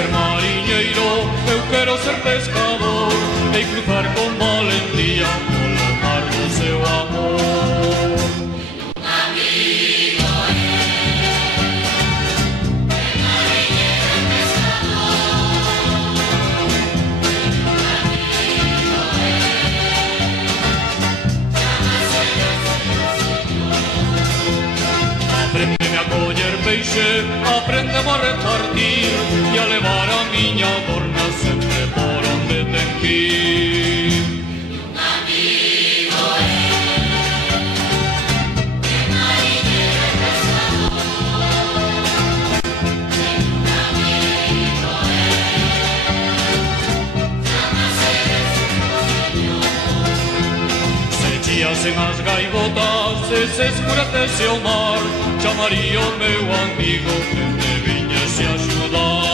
ser mariñeiro, eu quero ser pescador e cruzar con valentía polo mar do seu amor. Un amigo de mariñeiro e pescador. Un amigo chamase Noso Señor. Apréndeme a coller peixe, apréndeme a repartir e a levar a miña dorna sempre por onde ten que ir. Un amigo de mariñeiro e pescador. Un amigo chamase Noso Señor. Se chiasen as gaivotas e se escurecese o mar, chamaría o meu amigo que me viñese a axudar.